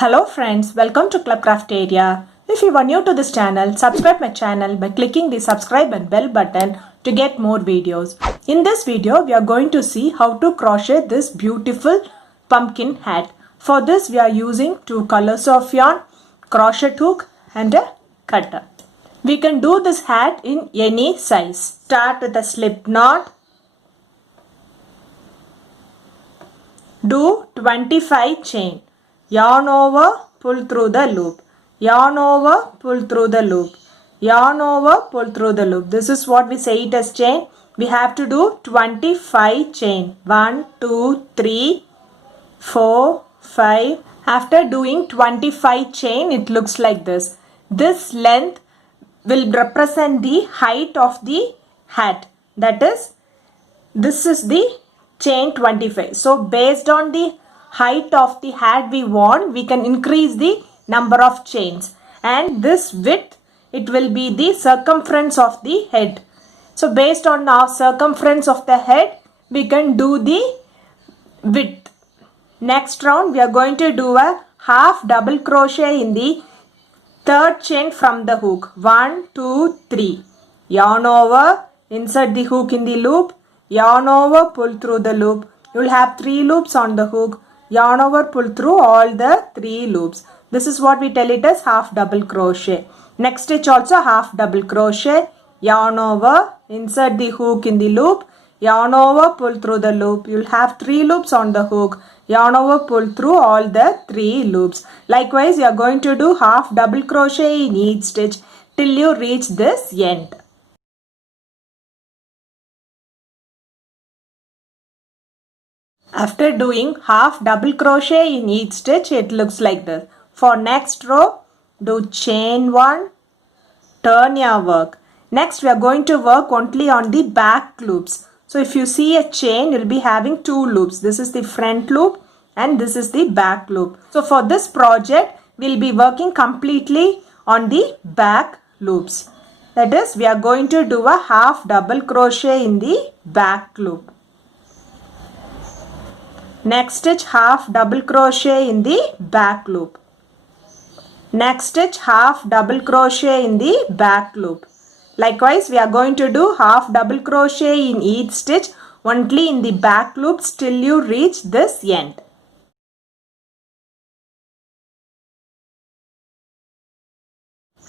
Hello friends, welcome to Clubcraft Area. If you are new to this channel, subscribe my channel by clicking the subscribe and bell button to get more videos. In this video, we are going to see how to crochet this beautiful pumpkin hat. For this, we are using two colors of yarn, crochet hook and a cutter. We can do this hat in any size. Start with a slip knot. Do 25 chain. Yarn over, pull through the loop. Yarn over, pull through the loop. Yarn over, pull through the loop. This is what we say it as chain. We have to do 25 chain. 1, 2, 3, 4, 5. After doing 25 chain, it looks like this. This length will represent the height of the hat. That is, this is the chain 25. So based on the height of the hat we want, we can increase the number of chains, and this width, it will be the circumference of the head. So based on our circumference of the head, we can do the width. Next round, we are going to do a half double crochet in the third chain from the hook. 1, 2, 3. Yarn over, insert the hook in the loop, yarn over, pull through the loop. You will have 3 loops on the hook. Yarn over, pull through all the 3 loops. This is what we tell it as half double crochet. Next stitch also half double crochet. Yarn over, insert the hook in the loop. Yarn over, pull through the loop. You will have 3 loops on the hook. Yarn over, pull through all the 3 loops. Likewise, you are going to do half double crochet in each stitch till you reach this end. After doing half double crochet in each stitch, it looks like this. For next row, do chain 1, turn your work. Next, we are going to work only on the back loops. So if you see a chain, you will be having 2 loops. This is the front loop and this is the back loop. So for this project, we will be working completely on the back loops. That is, we are going to do a half double crochet in the back loop. Next stitch half double crochet in the back loop. Next stitch half double crochet in the back loop. Likewise, we are going to do half double crochet in each stitch only in the back loops till you reach this end.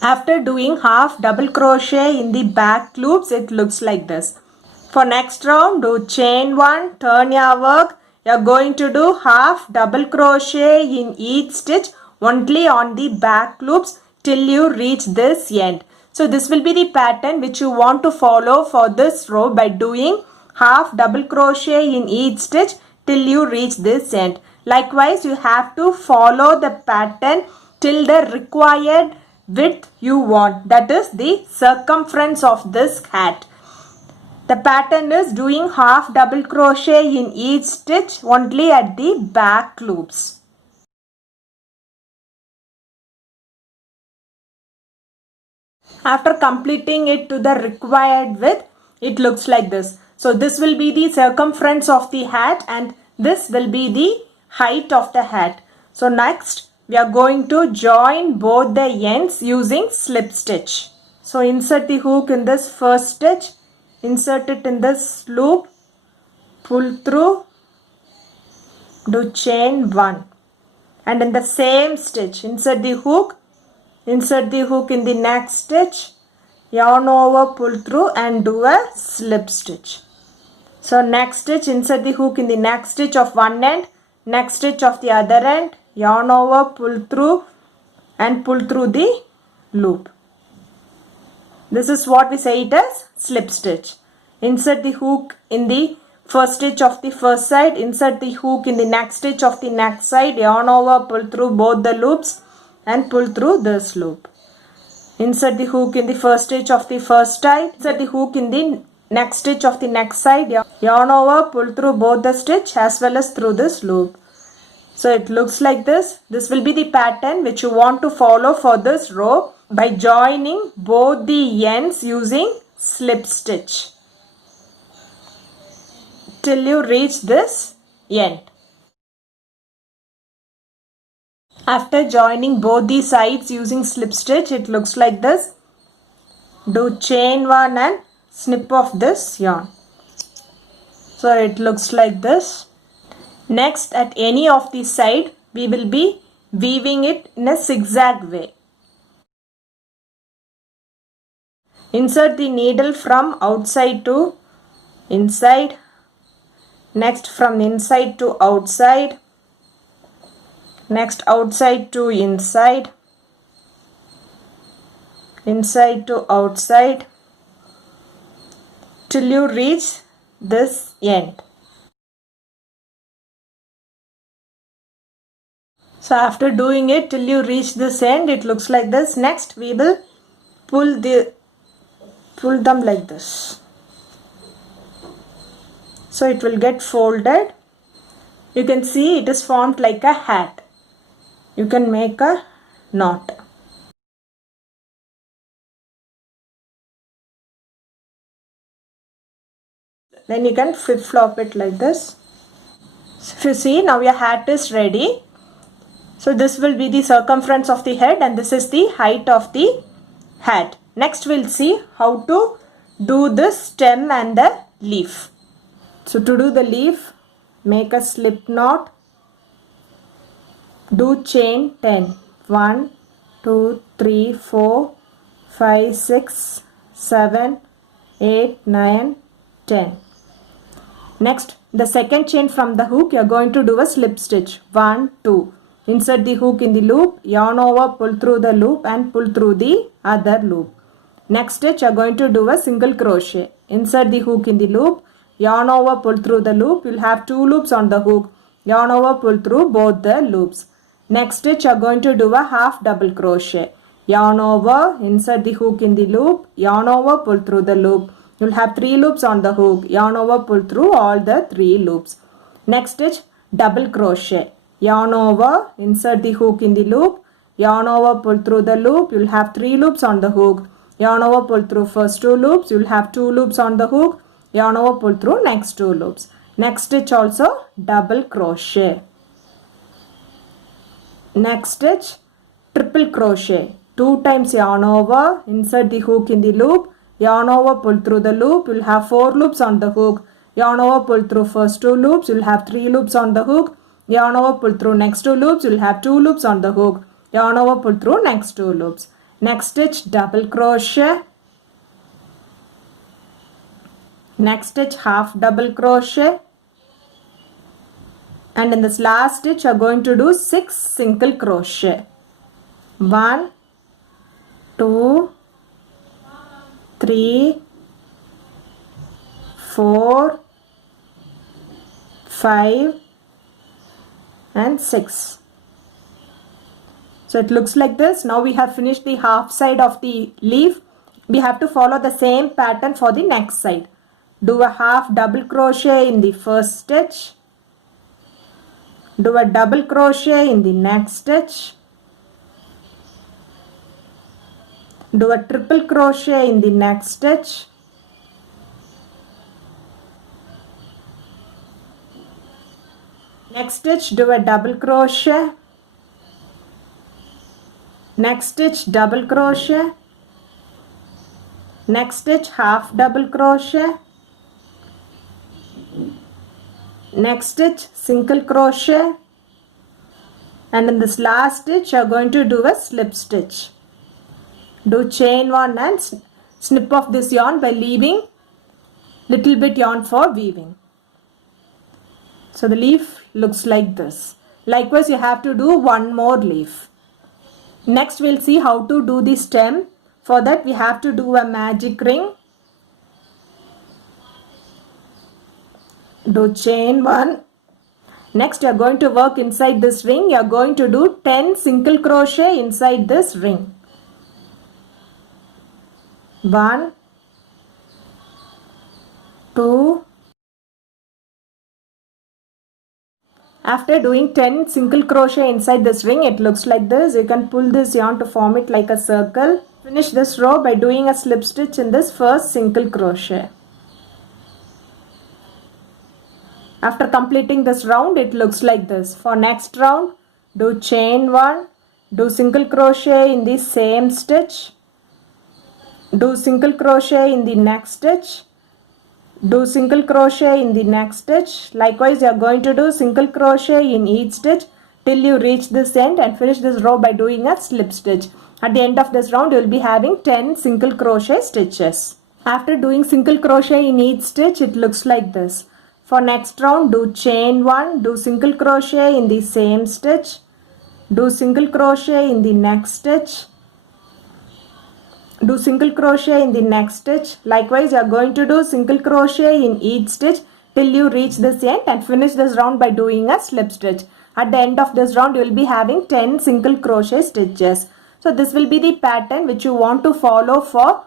After doing half double crochet in the back loops, it looks like this. For next round, do chain 1, turn your work. You are going to do half double crochet in each stitch only on the back loops till you reach this end. So this will be the pattern which you want to follow for this row by doing half double crochet in each stitch till you reach this end. Likewise, you have to follow the pattern till the required width you want. That is the circumference of this hat. The pattern is doing half double crochet in each stitch only at the back loops. After completing it to the required width, it looks like this. So this will be the circumference of the hat and this will be the height of the hat. So next, we are going to join both the ends using slip stitch. So insert the hook in this first stitch. Insert it in this loop, pull through, do chain 1, and in the same stitch insert the hook in the next stitch, yarn over, pull through and do a slip stitch. So next stitch, insert the hook in the next stitch of one end, next stitch of the other end, yarn over, pull through and pull through the loop. This is what we say it as slip stitch. Insert the hook in the first stitch of the first side, insert the hook in the next stitch of the next side, yarn over, pull through both the loops and pull through this loop. Insert the hook in the first stitch of the first side, insert the hook in the next stitch of the next side, yarn over, pull through both the stitch as well as through this loop. So it looks like this. This will be the pattern which you want to follow for this row by joining both the ends using slip stitch till you reach this end. After joining both the sides using slip stitch, it looks like this. Do chain 1 and snip off this yarn. So it looks like this. Next, at any of the side, we will be weaving it in a zigzag way. Insert the needle from outside to inside. Next, from inside to outside. Next, outside to inside. Inside to outside. Till you reach this end. So after doing it till you reach this end, it looks like this. Next, we will pull them like this. So it will get folded. You can see it is formed like a hat. You can make a knot. Then you can flip-flop it like this. So if you see, now your hat is ready. So this will be the circumference of the head and this is the height of the hat. Next we'll see how to do the stem and the leaf. So to do the leaf, make a slip knot. Do chain 10. 1, 2, 3, 4, 5, 6, 7, 8, 9, 10. Next, the second chain from the hook, you are going to do a slip stitch. 1, 2. Insert the hook in the loop, yarn over, pull through the loop and pull through the other loop. Next stitch, you are going to do a single crochet. Insert the hook in the loop, yarn over, pull through the loop. You will have 2 loops on the hook. Yarn over, pull through both the loops. Next stitch, you are going to do a half double crochet. Yarn over, insert the hook in the loop, yarn over, pull through the loop. You will have 3 loops on the hook. Yarn over, pull through all the 3 loops. Next stitch, double crochet. Yarn over, insert the hook in the loop. Yarn over, pull through the loop. You will have 3 loops on the hook. Yarn over, pull through first 2 loops. You will have 2 loops on the hook. Yarn over, pull through next 2 loops. Next stitch also double crochet. Next stitch, triple crochet. 2 times yarn over, insert the hook in the loop. Yarn over, pull through the loop. You will have 4 loops on the hook. Yarn over, pull through first 2 loops. You will have 3 loops on the hook. Yarn over, pull through next 2 loops. You will have 2 loops on the hook. Yarn over, pull through next 2 loops. Next stitch, double crochet. Next stitch, half double crochet. And in this last stitch, you are going to do 6 single crochet. 1, 2, 3, 4, 5 and 6. So it looks like this. Now we have finished the half side of the leaf. We have to follow the same pattern for the next side. Do a half double crochet in the first stitch. Do a double crochet in the next stitch. Do a triple crochet in the next stitch. Next stitch, do a double crochet. Next stitch, double crochet. Next stitch, half double crochet. Next stitch, single crochet. And in this last stitch, you are going to do a slip stitch. Do chain 1 and snip off this yarn by leaving little bit yarn for weaving. So the leaf looks like this. Likewise, you have to do one more leaf. Next, we'll see how to do the stem. For that, we have to do a magic ring. Do chain 1. Next, you are going to work inside this ring. You are going to do 10 single crochet inside this ring. 1, 2. After doing 10 single crochet inside this ring, it looks like this. You can pull this yarn to form it like a circle. Finish this row by doing a slip stitch in this first single crochet. After completing this round, it looks like this. For next round, do chain 1, do single crochet in the same stitch, do single crochet in the next stitch, do single crochet in the next stitch. Likewise, you are going to do single crochet in each stitch till you reach this end and finish this row by doing a slip stitch. At the end of this round, you will be having 10 single crochet stitches. After doing single crochet in each stitch, it looks like this. For next round, do chain 1, do single crochet in the same stitch, do single crochet in the next stitch, do single crochet in the next stitch. Likewise, you are going to do single crochet in each stitch till you reach this end and finish this round by doing a slip stitch. At the end of this round, you will be having 10 single crochet stitches. So this will be the pattern which you want to follow for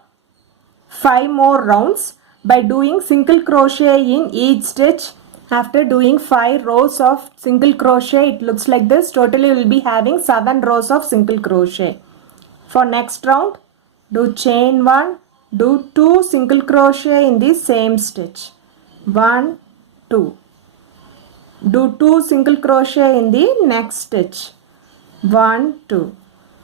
5 more rounds by doing single crochet in each stitch. After doing 5 rows of single crochet, it looks like this. Totally you will be having 7 rows of single crochet. For next round, do chain 1, do 2 single crochet in the same stitch. 1, 2. Do 2 single crochet in the next stitch. 1, 2.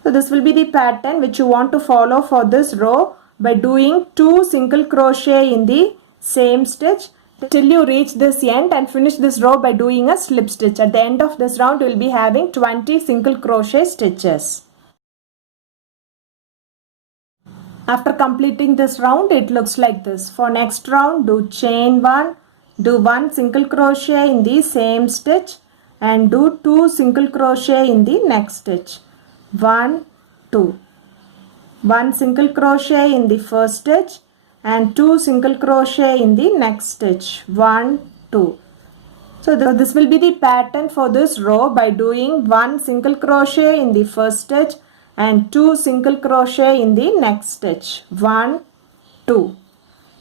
So this will be the pattern which you want to follow for this row by doing 2 single crochet in the same stitch till you reach this end and finish this row by doing a slip stitch. At the end of this round, you will be having 20 single crochet stitches. After completing this round, it looks like this. For next round, do chain 1, do 1 single crochet in the same stitch and do 2 single crochet in the next stitch. 1, 2. 1 single crochet in the first stitch and 2 single crochet in the next stitch. 1, 2. So this will be the pattern for this row by doing 1 single crochet in the first stitch and 2 single crochet in the next stitch. 1, 2.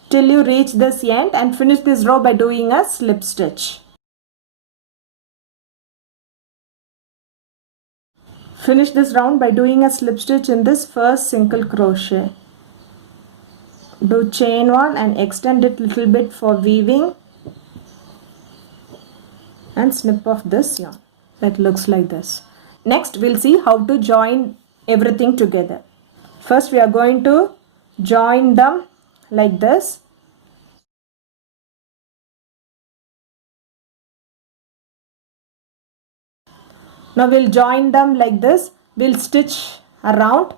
Till you reach this end and finish this row by doing a slip stitch. Finish this round by doing a slip stitch in this first single crochet. Do chain 1 and extend it little bit for weaving and snip off this yarn. That looks like this. Next, we'll see how to join everything together. First, we are going to join them like this. Now we'll join them like this. We'll stitch around.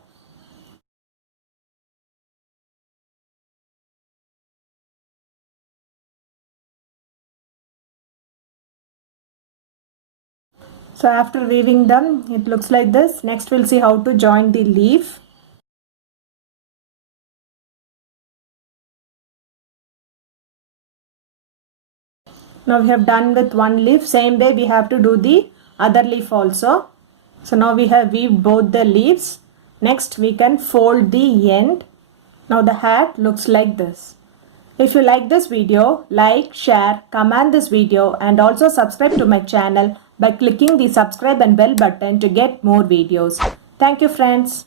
So after weaving them, it looks like this. Next we'll see how to join the leaf. Now we have done with one leaf. Same way we have to do the other leaf also. So now we have weaved both the leaves. Next we can fold the end. Now the hat looks like this. If you like this video, like, share, comment this video and also subscribe to my channel by clicking the subscribe and bell button to get more videos. Thank you friends.